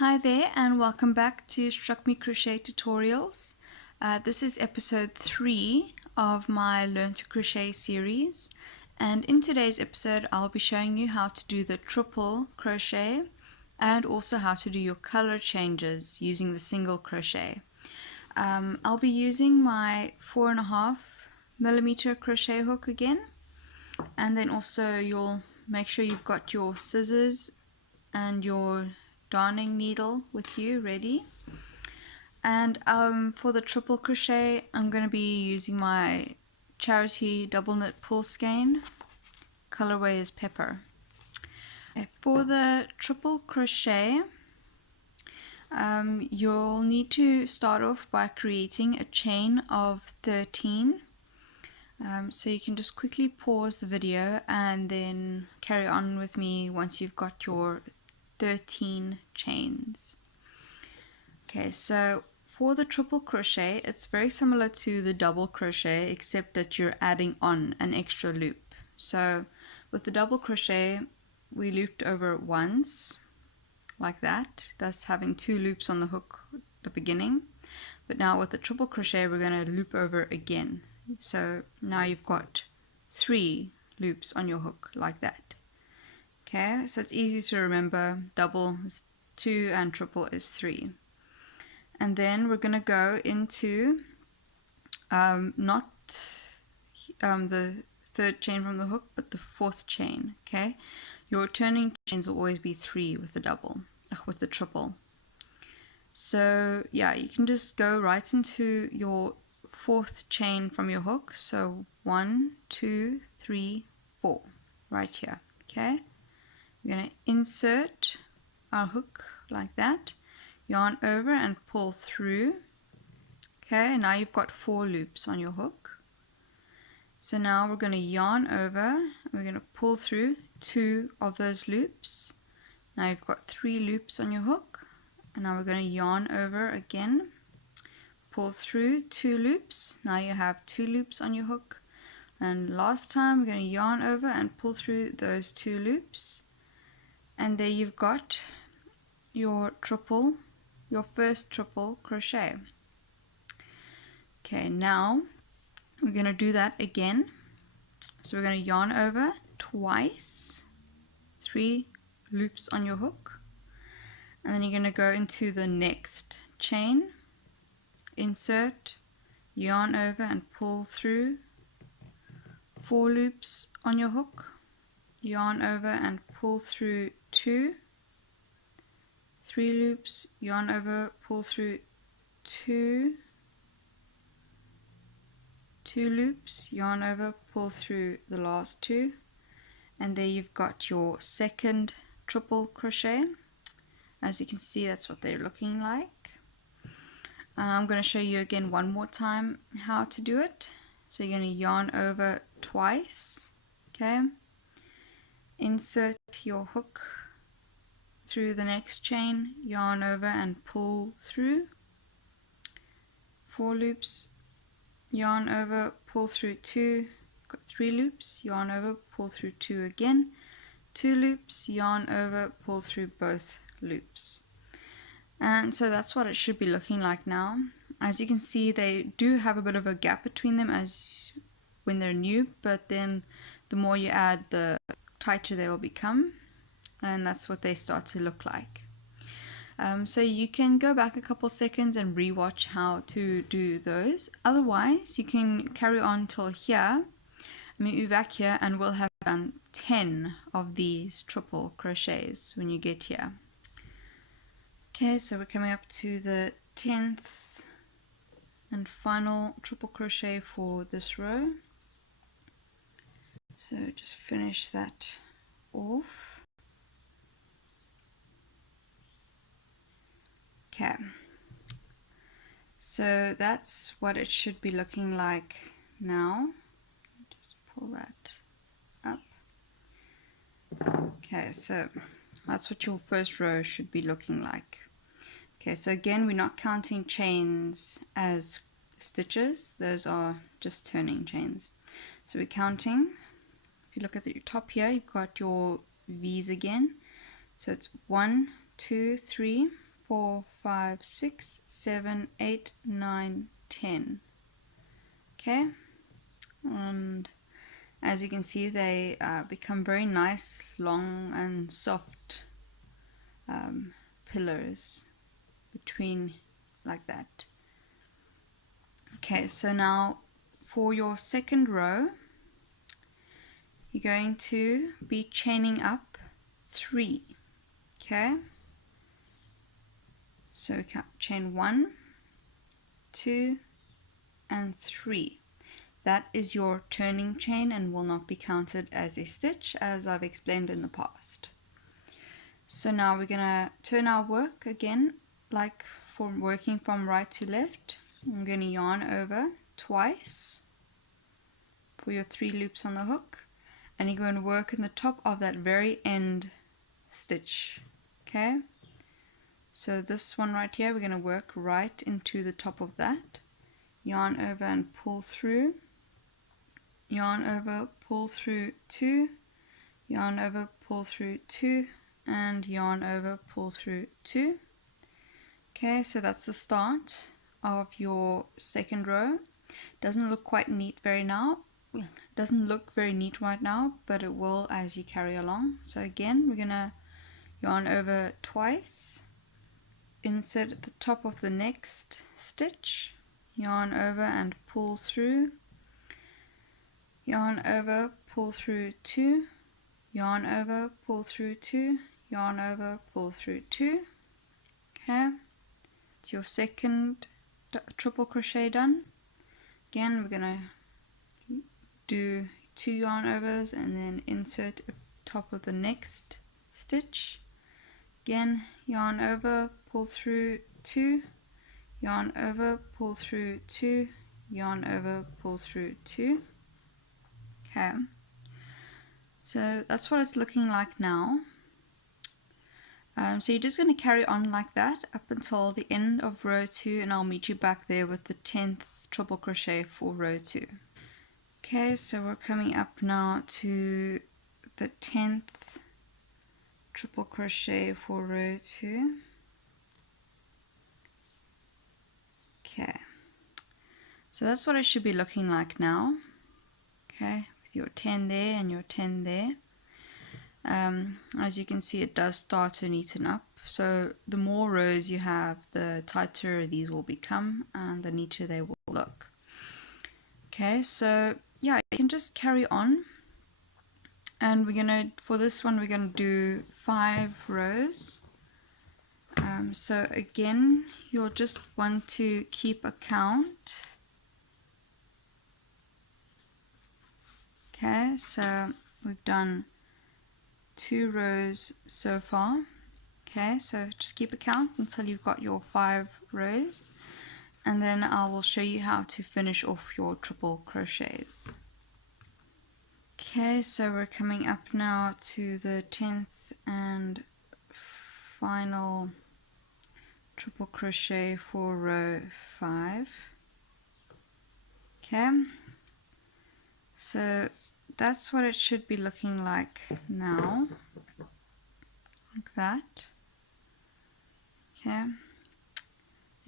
Hi there and welcome back to Struck Me Crochet Tutorials. This is episode 3 of my Learn to Crochet series, and in today's episode I'll be showing you how to do the triple crochet and also how to do your color changes using the single crochet. I'll be using my 4.5mm crochet hook again, and then also you'll make sure you've got your scissors and your darning needle with you ready. And for the triple crochet I'm going to be using my Charity double knit pull skein. Colorway is pepper. For the triple crochet you'll need to start off by creating a chain of 13. So you can just quickly pause the video and then carry on with me once you've got your 13 chains. Okay, so for the triple crochet it's very similar to the double crochet except that you're adding on an extra loop. So with the double crochet we looped over once like that, thus having 2 loops on the hook at the beginning. But now with the triple crochet we're going to loop over again. So now you've got 3 loops on your hook like that. Okay, so it's easy to remember. Double is 2 and triple is 3. And then we're going to go into not the third chain from the hook, but the fourth chain. Okay, your turning chains will always be 3 with the triple. So yeah, you can just go right into your fourth chain from your hook. So 1, 2, 3, 4 right here. Okay, we're going to insert our hook like that, yarn over and pull through. Okay, now you've got 4 loops on your hook. So now we're going to yarn over and we're going to pull through 2 of those loops. Now you've got 3 loops on your hook, and now we're going to yarn over again, pull through 2 loops. Now you have 2 loops on your hook, and last time we're going to yarn over and pull through those 2 loops, and there you've got your first triple crochet. Okay, now we're going to do that again. So we're going to yarn over twice, 3 loops on your hook, and then you're going to go into the next chain, insert, yarn over and pull through 4 loops on your hook, yarn over and pull through 2, 3 loops, yarn over, pull through 2, 2 loops, yarn over, pull through the last 2, and there you've got your second triple crochet. As you can see, that's what they're looking like. I'm going to show you again one more time how to do it. So you're going to yarn over twice, okay, insert your hook through the next chain, yarn over and pull through 4 loops, yarn over, pull through 2, got 3 loops, yarn over, pull through 2 again, 2 loops, yarn over, pull through both loops. And so that's what it should be looking like now. As you can see, they do have a bit of a gap between them as when they're new, but then the more you add, the tighter they will become, and that's what they start to look like. So you can go back a couple seconds and rewatch how to do those. Otherwise, you can carry on till here. Meet me back here and we'll have done 10 of these triple crochets when you get here. Okay, so we're coming up to the 10th and final triple crochet for this row. So just finish that off. Okay, so that's what it should be looking like now. Just pull that up. Okay, so that's what your first row should be looking like. Okay, so again, we're not counting chains as stitches, those are just turning chains. So we're counting, if you look at the top here, you've got your V's again. So it's 1, 2, 3, 4, 5, 6, 7, 8, 9, 10. Okay, and as you can see, they become very nice, long and soft pillars between, like that. Okay, so now for your second row, you're going to be chaining up 3. Okay, so chain 1, 2, and 3. That is your turning chain and will not be counted as a stitch, as I've explained in the past. So now we're going to turn our work again, like for working from right to left. I'm going to yarn over twice for your 3 loops on the hook, and you're going to work in the top of that very end stitch. Okay, so this one right here, we're going to work right into the top of that, yarn over and pull through, yarn over, pull through 2, yarn over, pull through 2, and yarn over, pull through 2. Okay, so that's the start of your second row. Doesn't look quite neat doesn't look very neat right now, but it will as you carry along. So again, we're gonna yarn over twice, insert at the top of the next stitch, yarn over and pull through, yarn over, pull through 2, yarn over, pull through 2, yarn over, pull through 2. Okay, it's your second triple crochet done. Again, we're gonna do 2 yarn overs and then insert at top of the next stitch. Again, yarn over, pull through 2, yarn over, pull through 2, yarn over, pull through 2. Okay, so that's what it's looking like now. So you're just going to carry on like that up until the end of row 2, and I'll meet you back there with the 10th triple crochet for row 2. Okay, so we're coming up now to the 10th triple crochet for row 2. Okay, so that's what it should be looking like now. Okay, with your 10 there and your 10 there. As you can see, it does start to neaten up. So the more rows you have, the tighter these will become and the neater they will look. Okay, so yeah, you can just carry on, and we're gonna, for this one, we're gonna do 5 rows. So again, you'll just want to keep a count. Okay, so we've done 2 rows so far. Okay, so just keep a count until you've got your 5 rows, and then I will show you how to finish off your triple crochets. Okay, so we're coming up now to the 10th and final triple crochet for row 5. Okay, so that's what it should be looking like now, like that. Okay,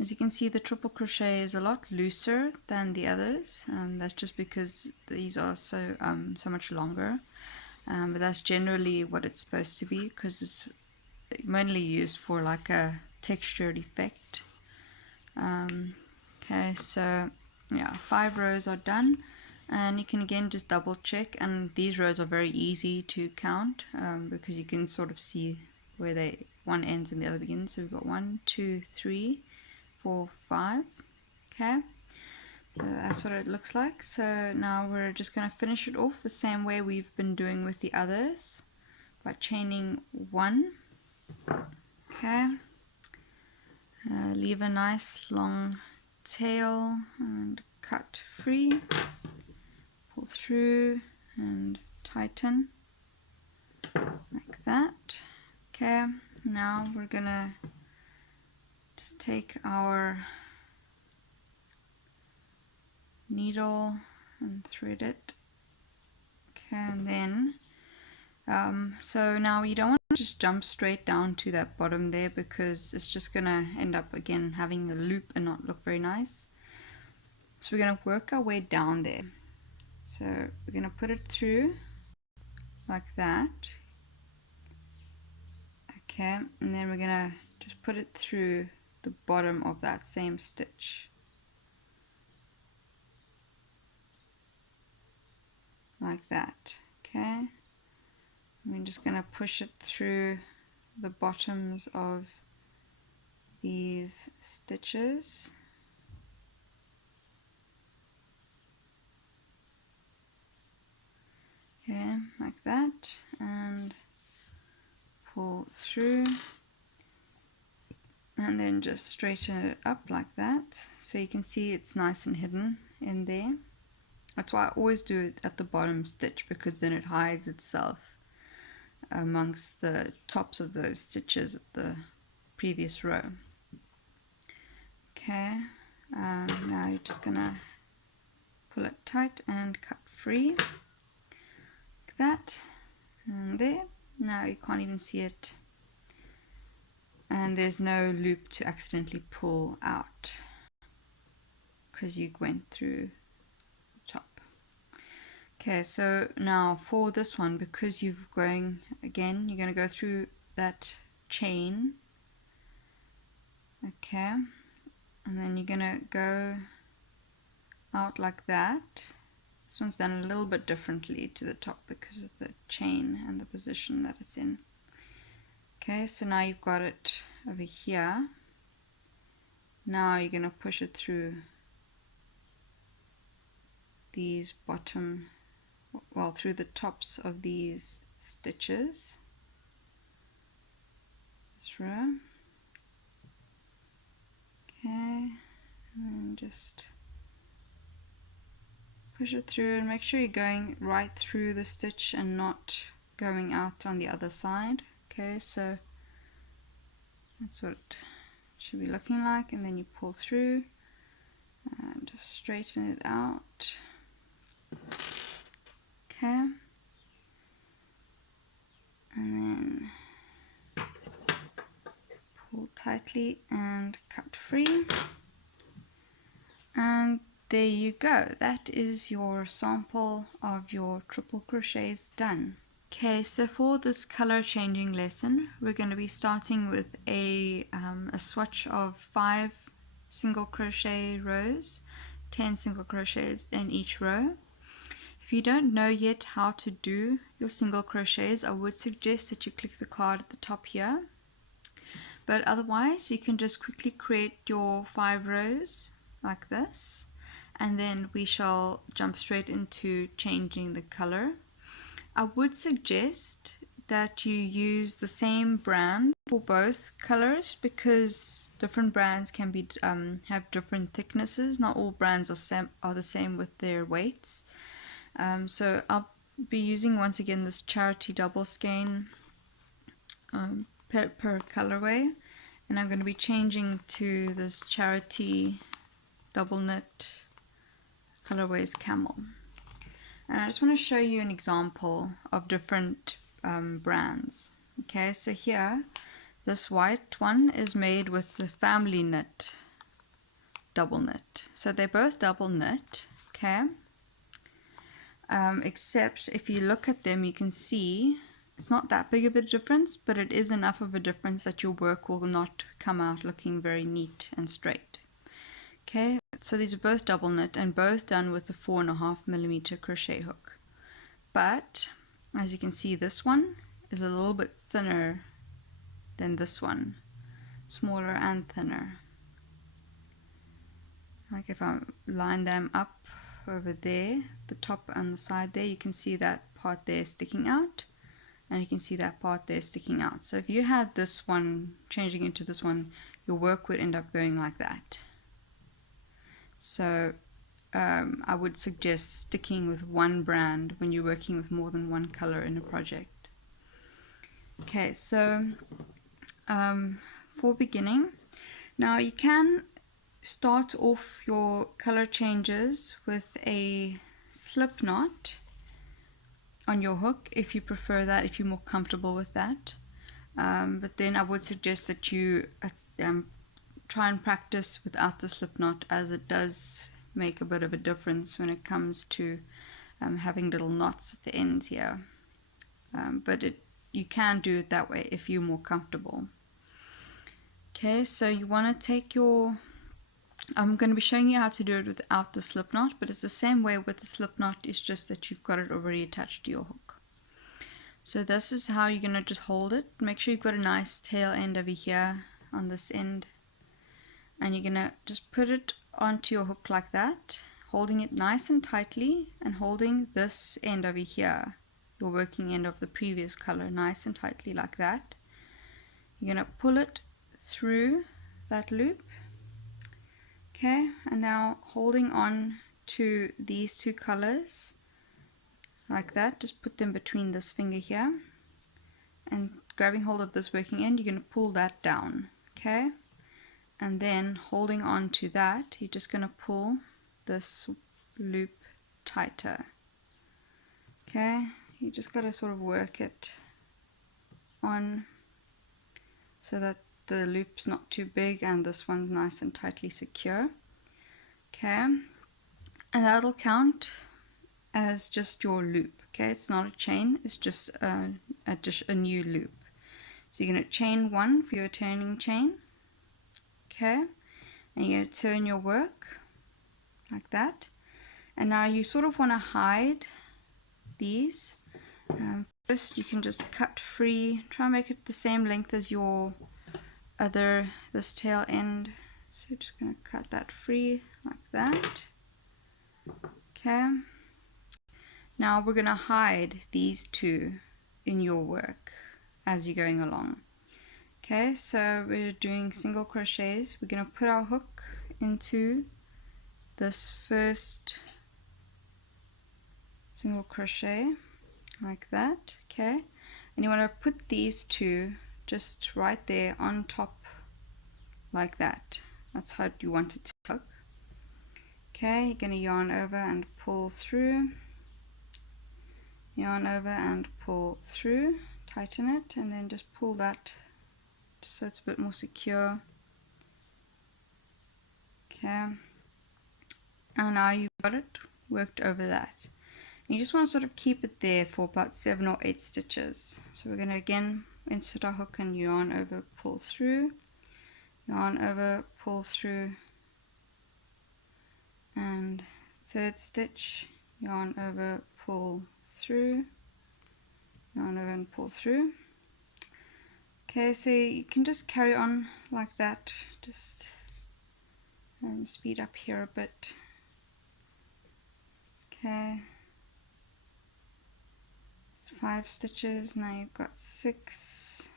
as you can see, the triple crochet is a lot looser than the others, and that's just because these are so much longer, but that's generally what it's supposed to be, because it's mainly used for like a textured effect. Okay, so yeah, 5 rows are done, and you can again just double check, and these rows are very easy to count because you can sort of see where one ends and the other begins. So we've got 1, 2, 3, 4, 5. Okay, so that's what it looks like. So now we're just going to finish it off the same way we've been doing with the others, by chaining 1. Okay, leave a nice long tail and cut free, pull through and tighten like that. Okay, now we're gonna just take our needle and thread it. Okay, and then so now you don't want just jump straight down to that bottom there because it's just gonna end up again having a loop and not look very nice. So we're gonna work our way down there. So we're gonna put it through like that. Okay, and then we're gonna just put it through the bottom of that same stitch. Like that. Okay. We're just going to push it through the bottoms of these stitches. Okay, like that, and pull through, and then just straighten it up like that, so you can see it's nice and hidden in there. That's why I always do it at the bottom stitch, because then it hides itself amongst the tops of those stitches at the previous row. Okay, now you're just gonna pull it tight and cut free like that, and there. Now you can't even see it, and there's no loop to accidentally pull out because you went through the top. Okay, so now for this one, because you're going again, you're going to go through that chain. Okay, and then you're going to go out like that. This one's done a little bit differently to the top because of the chain and the position that it's in. Okay, so now you've got it over here. Now you're going to push it through these bottom, well, through the tops of these stitches. This row. Okay, and then just push it through and make sure you're going right through the stitch and not going out on the other side. Okay, so that's what it should be looking like, and then you pull through and just straighten it out. Okay, and then pull tightly and cut free, and there you go. That is your sample of your triple crochets done. Okay, so for this color changing lesson, we're going to be starting with a swatch of 5 single crochet rows, 10 single crochets in each row. If you don't know yet how to do your single crochets, I would suggest that you click the card at the top here. But otherwise, you can just quickly create your 5 rows like this, and then we shall jump straight into changing the color. I would suggest that you use the same brand for both colors, because different brands can be have different thicknesses. Not all brands are the same with their weights. So I'll be using once again this Charity double skein per colorway, and I'm going to be changing to this Charity double knit colorways camel. And I just want to show you an example of different brands. Okay, so here this white one is made with the family knit double knit, so they're both double knit. Okay, except if you look at them, you can see it's not that big of a difference, but it is enough of a difference that your work will not come out looking very neat and straight. Okay, so these are both double knit and both done with a 4.5mm crochet hook. But as you can see, this one is a little bit thinner than this one, smaller and thinner. Like if I line them up over there, the top and the side there, you can see that part there sticking out, and you can see that part there sticking out. So if you had this one changing into this one, your work would end up going like that. So I would suggest sticking with one brand when you're working with more than one color in a project. Okay, so for beginning, now you can start off your color changes with a slip knot on your hook if you prefer that, if you're more comfortable with that. but then I would suggest that you try and practice without the slip knot, as it does make a bit of a difference when it comes to having little knots at the ends here. But you can do it that way if you're more comfortable. Okay, so you want to take your, I'm going to be showing you how to do it without the slip knot, but it's the same way with the slip knot, it's just that you've got it already attached to your hook. So this is how you're going to just hold it. Make sure you've got a nice tail end over here on this end, and you're going to just put it onto your hook like that, holding it nice and tightly, and holding this end over here, your working end of the previous color, nice and tightly like that. You're going to pull it through that loop. Okay, and now holding on to these two colors like that, just put them between this finger here, and grabbing hold of this working end, you're going to pull that down. Okay, and then holding on to that, you're just going to pull this loop tighter. Okay, you just got to sort of work it on so that the loop's not too big and this one's nice and tightly secure. Okay, and that'll count as just your loop. Okay, it's not a chain, it's just a new loop. So you're going to chain one for your turning chain. Okay, and you're going to turn your work like that. And now you sort of want to hide these. First you can just cut free, try and make it the same length as your this tail end. So you're just going to cut that free like that. Okay, now we're going to hide these two in your work as you're going along. Okay, so we're doing single crochets. We're going to put our hook into this first single crochet like that. Okay, and you want to put these two just right there on top like that. That's how you want it to look. Okay, you're going to yarn over and pull through, yarn over and pull through, tighten it, and then just pull that just so it's a bit more secure. Okay, and now you've got it worked over that. And you just want to sort of keep it there for about 7 or 8 stitches. So we're going to again insert our hook and yarn over, pull through, yarn over, pull through, and third stitch, yarn over, pull through, yarn over and pull through. Okay, so you can just carry on like that, just speed up here a bit. Okay, it's 5 stitches, now you've got 6,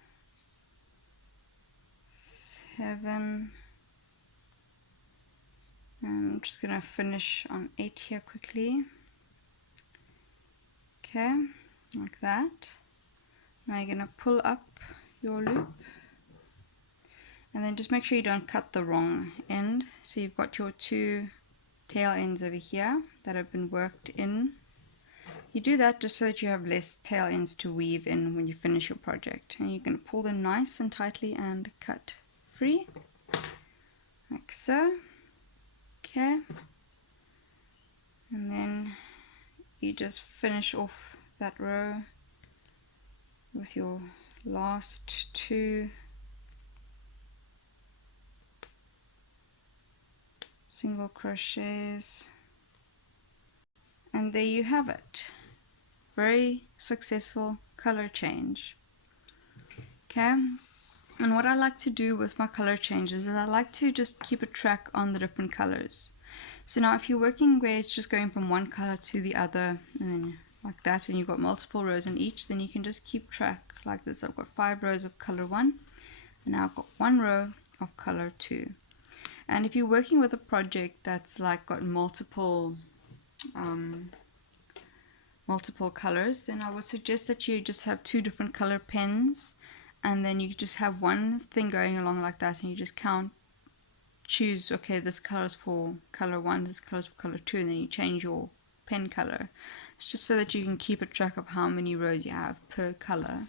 7, and I'm just going to finish on 8 here quickly. Okay, like that. Now you're going to pull up your loop, and then just make sure you don't cut the wrong end. So you've got your 2 tail ends over here that have been worked in. You do that just so that you have less tail ends to weave in when you finish your project, and you're going to pull them nice and tightly and cut free like so. Okay, and then you just finish off that row with your last 2 single crochets, and there you have it. Very successful color change. Okay, and what I like to do with my color changes is I like to just keep a track on the different colors. So now if you're working where it's just going from one color to the other and then like that, and you've got multiple rows in each, then you can just keep track like this. I've got 5 rows of color 1, and now I've got 1 row of color 2. And if you're working with a project that's like got multiple colors, then I would suggest that you just have 2 different color pens, and then you just have one thing going along like that, and you just choose, okay, this color is for color 1, this color is for color 2, and then you change your pen color. It's just so that you can keep a track of how many rows you have per color.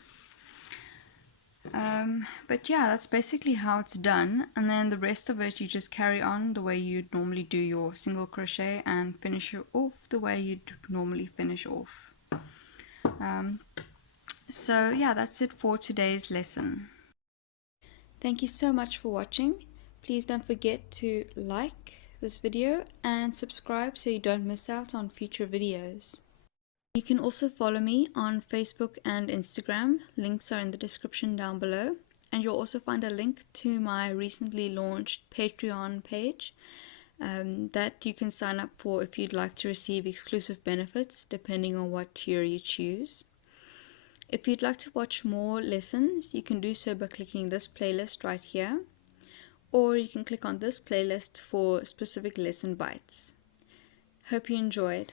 But yeah, that's basically how it's done, and then the rest of it you just carry on the way you'd normally do your single crochet and finish it off the way you'd normally finish off. So yeah, that's it for today's lesson. Thank you so much for watching. Please don't forget to like this video and subscribe so you don't miss out on future videos. You can also follow me on Facebook and Instagram. Links are in the description down below. And you'll also find a link to my recently launched Patreon page that you can sign up for if you'd like to receive exclusive benefits depending on what tier you choose. If you'd like to watch more lessons, you can do so by clicking this playlist right here, or you can click on this playlist for specific lesson bites. Hope you enjoyed.